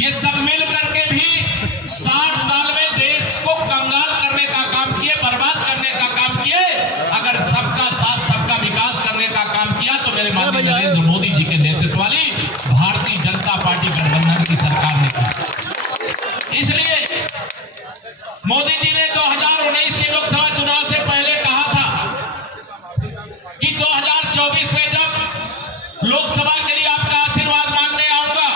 ये सब मिल करके भी 60 साल में देश को कंगाल करने का काम किए, बर्बाद करने का काम किए। अगर सबका साथ सबका विकास करने का काम किया तो मेरे माननीय नरेंद्र मोदी जी के नेतृत्व वाली भारतीय जनता पार्टी गठबंधन की सरकार ने की। इसलिए मोदी जी ने 2019 के लोकसभा चुनाव से पहले कहा था कि 2024 में जब लोकसभा के लिए आपका आशीर्वाद मांगने आऊंगा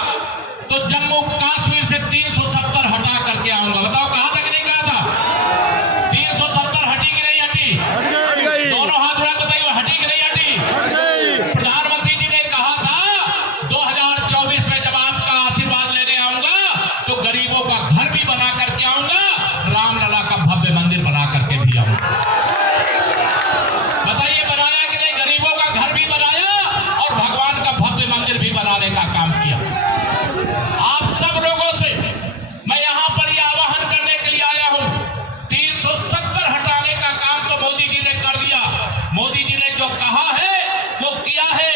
तो जम्मू कश्मीर से 370 हटा करके आऊंगा। बताओ कहा था कि नहीं कहा था? 370 हटी कि नहीं हटी? दोनों हाथ उड़ा बताइए, हटी कि नहीं हटी? प्रधानमंत्री जी ने कहा था 2024 में जब आपका आशीर्वाद लेने आऊंगा तो गरीबों का घर भी बना करके आऊंगा, रामलला का भव्य मंदिर बना करके भी आऊंगा। बताइए बनाया कि नहीं? गरीबों का घर भी बनाया और भगवान का भव्य मंदिर भी बनाने का काम किया। आप सब लोगों से मैं यहां पर यह आह्वान करने के लिए आया हूं, 370 हटाने का काम तो मोदी जी ने कर दिया। मोदी जी ने जो कहा है वो किया है,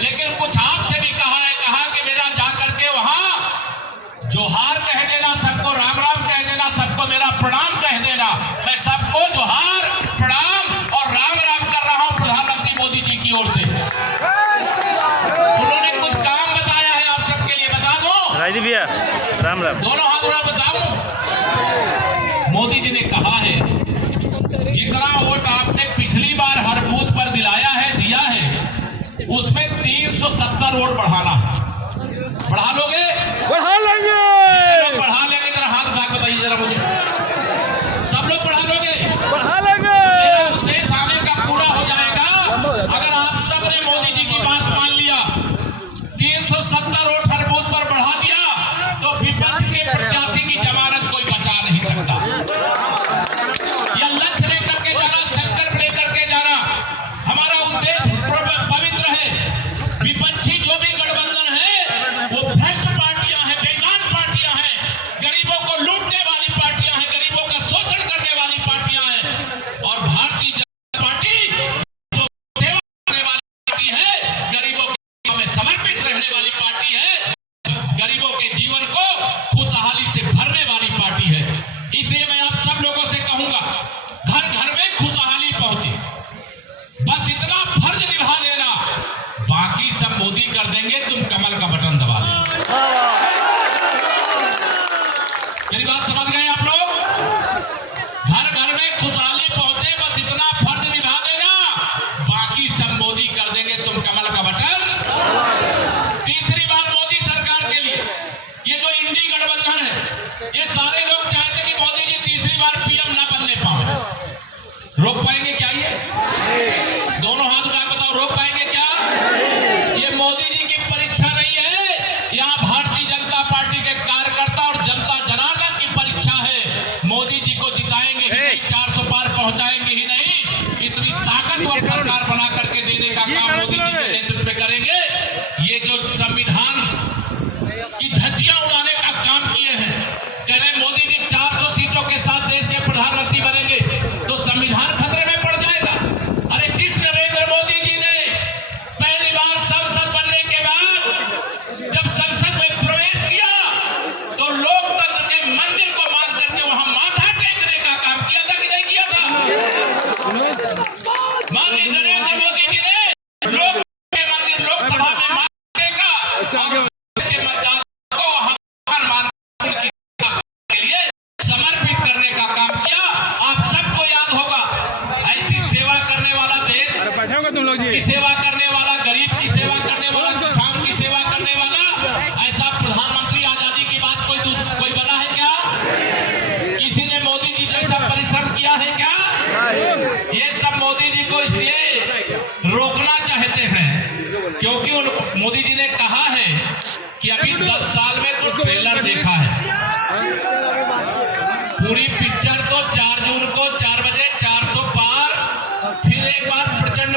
लेकिन कुछ आपसे भी कहा है, कहा कि मेरा जाकर के वहां जोहार कह देना, सबको राम राम कह देना, सबको मेरा प्रणाम कह देना। मैं सबको जोहार, प्रणाम और राम राम कर रहा हूं प्रधानमंत्री मोदी जी की ओर से। उन्होंने कुछ काम बताया है आप सबके लिए, बता दो राजी भैया, राम राम, दोनों हाथ उड़ा बताऊं। मोदी जी ने कहा है जितना वोट आपने पिछली बार हर बूथ पर दिलाया है, दिया है, उसमें 370 वोट बढ़ाना। बढ़ा लोगे? बढ़ा लेंगे। बढ़ा लेंगे? जरा हाथ उठा बताइए जरा मुझे, सब लोग बढ़ा लोगे? बढ़ा लेंगे। मेरा उद्देश्य आने का पूरा हो जाएगा अगर आप सब ने मोदी जी की बात मान लिया। 370 वोट हर बूथ पर बढ़ा दिया तो विपक्ष के प्रत्याशी की जमानत कोई बचा नहीं सकता। यह लक्ष्य लेकर के जाना, संकल्प लेकर के जाना, हमारा उद्देश्य पवित्र है। विपक्षी जो भी गठबंधन है वो भ्रष्ट पार्टियां हैं, बेईमान पार्टियां हैं, गरीबों को लूटने वाली पार्टियां हैं, गरीबों का शोषण करने वाली पार्टियां हैं। और भारतीय जनता पार्टी जो सेवा करने वाली पार्टी है, गरीबों के में समर्पित रहने वाली पार्टी है, गरीबों के जीवन को खुशहाली से भरने वाली पार्टी है। इसलिए मैं आप सब लोगों से कहूंगा, घर घर में खुशहाली पहुंचे, बस इतना फर्ज निभा देना, बाकी सब मोदी कर देंगे, तुम कमल का बटन दबा लेना। मेरी बात समझ गए आप लोग? घर घर में खुशहाली पहुंचे, बस इतना फर्ज निभा देना, बाकी सब मोदी कर देंगे, तुम कमल का बटन। तीसरी बार मोदी सरकार के लिए ये जो इंडी गठबंधन है, ये सारे लोग चाहते कि मोदी जी तीसरी बार पीएम ना बनने पाए। रोक पाएंगे क्या ये? दोनों हाथ उठा बताओ, रोक पाएंगे क्या? ये मोदी जी की परीक्षा नहीं है, यहाँ भारतीय जनता पार्टी के कार्यकर्ता और जनता जनार्दन की परीक्षा है। मोदी जी को जिताएंगे ही नहीं, 400 पार पहुंचाएंगे ही नहीं, इतनी ताकतवर सरकार बना करके देने का काम मोदी जी के नेतृत्व में करेंगे। ये जो संविधान की धज्जियां उड़ाने का काम किए हैं, कह रहे मोदी जी 400 सीटों के साथ देश के प्रधानमंत्री बनेंगे तो संविधान खतरे में पड़ जाएगा। अरे जिस नरेंद्र मोदी जी ने पहली बार संसद बनने के बाद जब संसद में प्रवेश किया तो लोकतंत्र के मंदिर को मान करके वहां माथा टेकने का काम किया था कि नहीं किया था? माननीय नरेंद्र मोदी जी ने लोक के मंदिर लोकसभा में मानने का और इसके मतदान को हर मान के लिए समर्पित करने का काम किया। आप सबको याद होगा, ऐसी सेवा करने वाला देश, तुम लोग की सेवा करने वाला, गरीब की सेवा करने वाला, किसान की सेवा करने वाला, ऐसा प्रधानमंत्री आजादी की बात कोई बना है क्या? किसी ने मोदी जी जैसा परिश्रम किया है क्या? ये सब मोदी जी को इसलिए रोकना चाहते हैं क्योंकि मोदी जी ने कहा है कि अभी 10 साल में तो ट्रेलर देखा है, पूरी पिक्चर तो 4 जून को 4 बजे 400 पार, फिर एक बार प्रचंड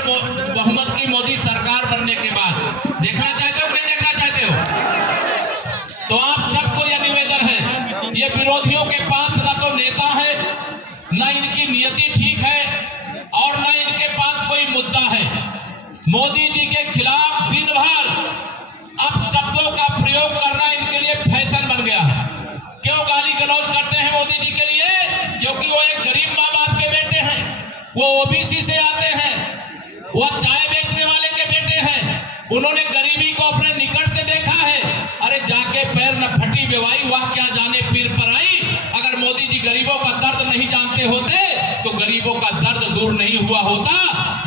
बहुमत की मोदी सरकार बनने के बाद देखना चाहते हो नहीं देखना चाहते हो? तो आप सबको यह निवेदन है, ये विरोधियों के पास ना तो नेता है, ना इनकी नियति ठीक है और ना इनके पास कोई मुद्दा है। मोदी जी के खिलाफ दिन भर अब शब्दों का प्रयोग करना इनके लिए बेवाई वह क्या जाने पीर पर आई। अगर मोदी जी गरीबों का दर्द नहीं जानते होते तो गरीबों का दर्द दूर नहीं हुआ होता।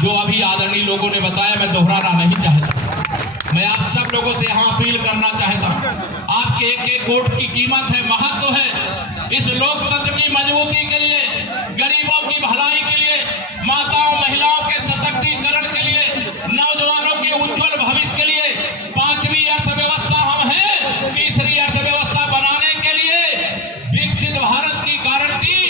जो अभी आदरणीय लोगों ने बताया मैं दोहराना नहीं चाहता। मैं आप सब लोगों से यहाँ अपील करना चाहता हूँ, आपके एक एक वोट की कीमत है, महत्व है। इस लोकतंत्र की मजबूती के लिए, गरीबों की भलाई के लिए, माताओं महिलाओं के सशक्तिकरण के लिए, नौजवानों के उज्जवल भविष्य के लिए, पांचवी अर्थव्यवस्था हम हैं, तीसरी अर्थव्यवस्था बनाने के लिए विकसित भारत की गारंटी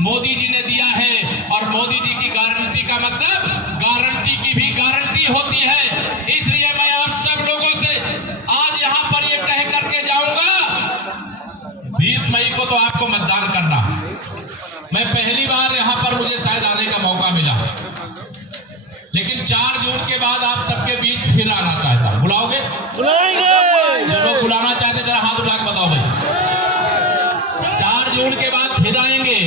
मोदी जी ने दिया है। और मोदी जी की गारंटी का मतलब गारंटी की भी गारंटी होती है। इसलिए मैं आप सब लोगों से आज यहाँ पर ये कह करके जाऊंगा, 20 मई को तो आपको मतदान करना है। मैं पहली बार यहाँ पर मुझे शायद आने का मौका मिला, लेकिन 4 जून के बाद आप सबके बीच फिर आना चाहता हूँ। बुलाओगे? बुलाएंगे। जो लोग बुलाना चाहते जरा हाथ उठा के बताओ भाई। 4 जून के बाद फिर आएंगे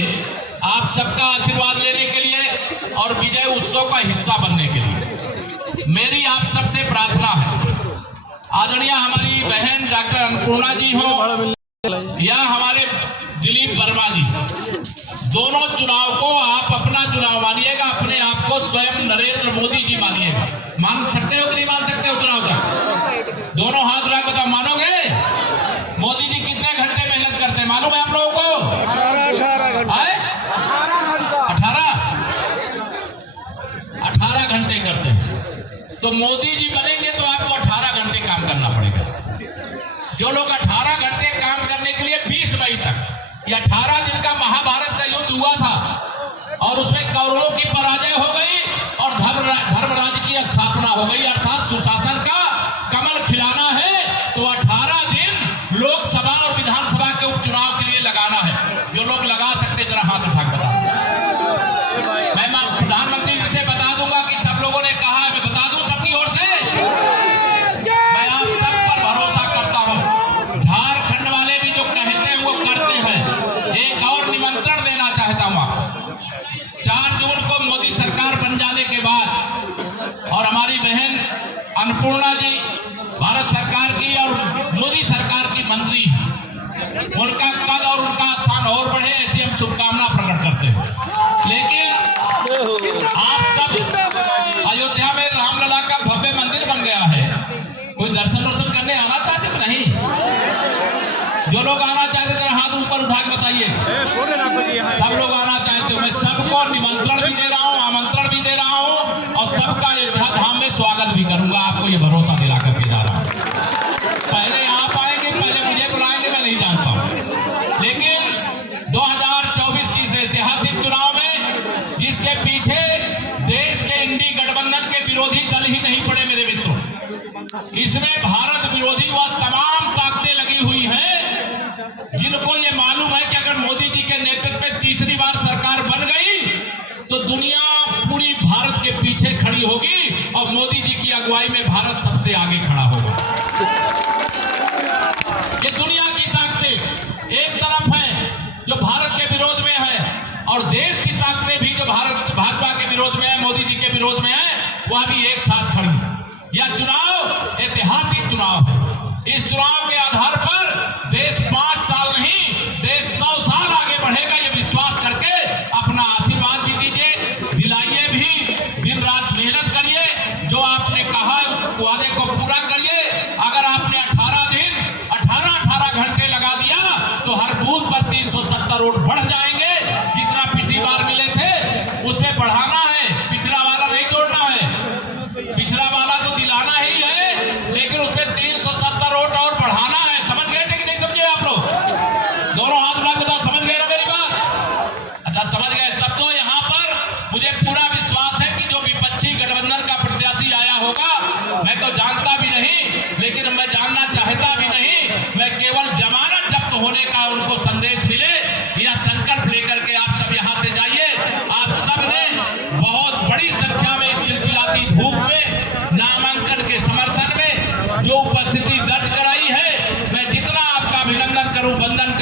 आप सबका आशीर्वाद लेने के लिए और विजय उत्सव का हिस्सा बनने के लिए। मेरी आप सबसे प्रार्थना है, आदरणीय हमारी बहन डॉक्टर अन्नपूर्णा जी हो या हमारे दिलीप वर्मा जी, दोनों चुनाव को आप अपना चुनाव मानिएगा, अपने आप को स्वयं नरेंद्र मोदी जी मानिएगा। मान सकते हो कि नहीं मान सकते हो चुनाव का? दोनों हाथ उठा के बताओ, मानोगे? मोदी जी कितने घंटे मेहनत करते हैं मालूम है आप लोगों को? 18 घंटे करते हैं। तो मोदी जी बनेंगे तो आपको 18 घंटे काम करना पड़ेगा। जो लोग 18 घंटे काम करने के लिए 20 मई तक, ये 18 दिन का महाभारत का युद्ध हुआ था और उसमें कौरवों की पराजय हो गई और धर्मराज की स्थापना हो गई, अर्थात सुशासन का कमल खिलाना है तो 18 दिन लोकसभा और विधानसभा के उपचुनाव के लिए लगाना है। जो लोग लगा सकते जरा हाथ उठा के बताओ। मैं प्रधानमंत्री जी से बता दूंगा कि सब लोगों ने कहा है, मैं बता दूं सबकी ओर से। मैं आप सब पर भरोसा करता हूं, झारखंड वाले भी जो कहते हैं वो करते हैं। एक और निमंत्रण देना चाहता हूं आपको, 4 जून को मोदी सरकार बन जाने के बाद और हमारी बहन अन्नपूर्णा जी भारत सरकार की और मोदी सरकार की मंत्री, उनका कद और उनका स्थान और बढ़े ऐसी हम शुभकामना प्रकट करते हैं। लेकिन आप सब अयोध्या में रामलला का भव्य मंदिर बन गया है, कोई दर्शन करने आना चाहते हो नहीं? जो लोग आना चाहते जरा हाथ ऊपर उठा के बताइए। सब लोग आना चाहते हो, मैं सबको निमंत्रण भी दे रहा हूँ, आमंत्रण भी दे रहा हूँ और सबका अयोध्या धाम में स्वागत भी करूंगा। आपको ये भरोसा दिला करके जा रहा हूँ। पहले आप आएंगे, पहले मुझे बुलाएंगे, मैं नहीं जानता हूँ। लेकिन 2024 की इस ऐतिहासिक चुनाव में जिसके पीछे देश के इंडी गठबंधन के विरोधी दल ही नहीं पड़े मेरे मित्रों, इसमें भारत विरोधी वह तमाम ताकतें लगी हुई हैं जिनको ये मालूम है कि अगर मोदी जी के नेतृत्व में तीसरी बार सरकार बन गई तो दुनिया पूरी भारत के पीछे खड़ी होगी और मोदी जी की अगुवाई में भारत सबसे आगे खड़ा होगा। ये दुनिया की ताकतें एक तरफ हैं जो भारत के विरोध में है और देश की ताकतें भी जो भाजपा के विरोध में है, मोदी जी के विरोध में है, वह भी एक साथ खड़ी है। यह चुनाव ऐतिहासिक चुनाव है। इस चुनाव के आधार पर देश 5 साल नहीं, देश 100 साल आगे बढ़ेगा, ये विश्वास करके अपना आशीर्वाद भी दीजिए, दिलाइए भी, दिन रात मेहनत करिए, जो आपने कहा है उस वादे को पूरा करिए। अगर आपने 18 दिन 18 घंटे लगा दिया तो हर बूथ पर 370 वोट बढ़ जाएंगे। जितना पिछली बार मिले थे उसमें बढ़ाना है, पिछला वाला नहीं जोड़ना है। पिछला वाला तो दिलाना ही है, लेकिन उसमें 370 वोट और बढ़ाना है। समझ गए थे कि नहीं समझे आप लोग? दोनों हाथ उठा के समझ गए ना मेरी बात? अच्छा समझ गए। तब तो यहाँ पर मुझे पूरा विश्वास है कि जो विपक्षी गठबंधन का प्रत्याशी आया होगा, मैं तो जानता भी नहीं, लेकिन मैं जानना चाहता भी नहीं, मैं केवल जमानत जब्त होने का उनको संदेश मिले या संकल्प लेकर के आप सब यहाँ से जाइए। आप सब ने बहुत बड़ी संख्या में चिलचिलाती धूप में नामांकन के समर्थन में जो उपस्थिति दर्ज कराई है, मैं जितना आपका अभिनंदन करूं, वंदन